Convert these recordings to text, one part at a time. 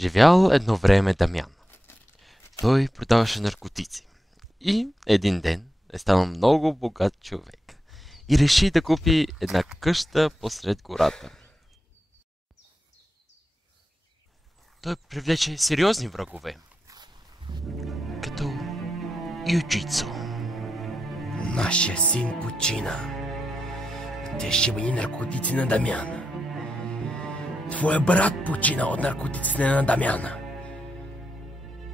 Живял едно време Дамян. Той продаваше наркотици. И един ден е станал много богат човек. И реши да купи една къща посред гората. Той привлече сериозни врагове. Като Юджицу. Нашия син почина. Те ще бъде наркотици на Дамяна. Твоя брат почина от наркотиците на Дамяна.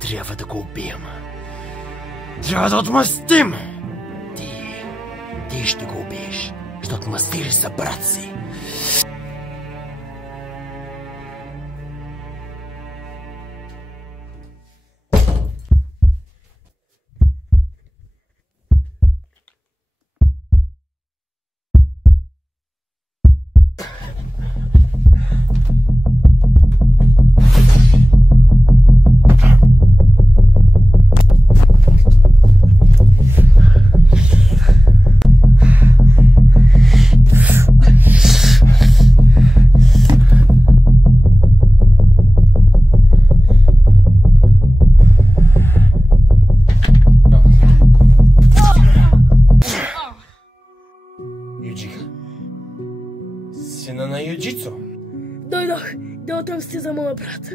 Трябва да го убием. Трябва да отмъстим! Ти ще го убиеш, ще отмъстиш за брат си. Сина на Юджицу. Дойдох да отмъстя за моя брат.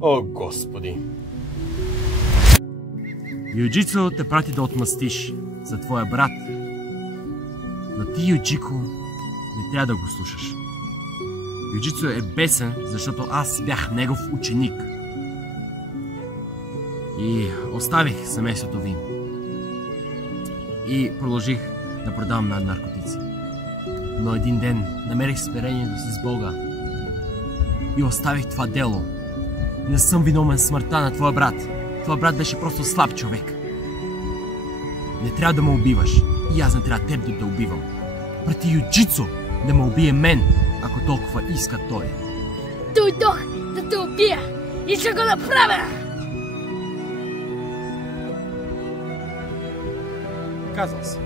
О, Господи! Юджицу те прати да отмъстиш за твоя брат. Но ти, Юджико, не трябва да го слушаш. Юджицу е бесен, защото аз бях негов ученик. И оставих семейството ви. И продължих да продавам на наркотици. Но един ден намерих смирението си с Бога и оставих това дело. Не съм виновен в смъртта на твоя брат. Твоя брат беше просто слаб човек. Не трябва да ме убиваш и аз не трябва теб да убивам. Прати Юджицу да ме убие мен, ако толкова иска той. Дойдох да те убия и ще го направя! Казал си.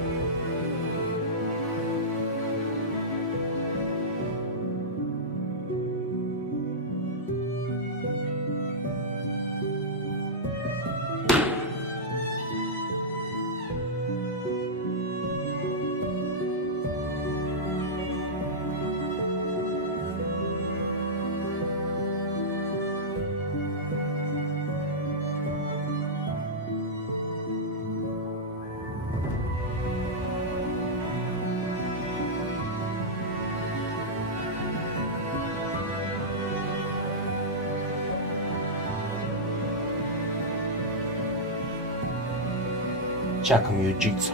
Чакам Юджицу.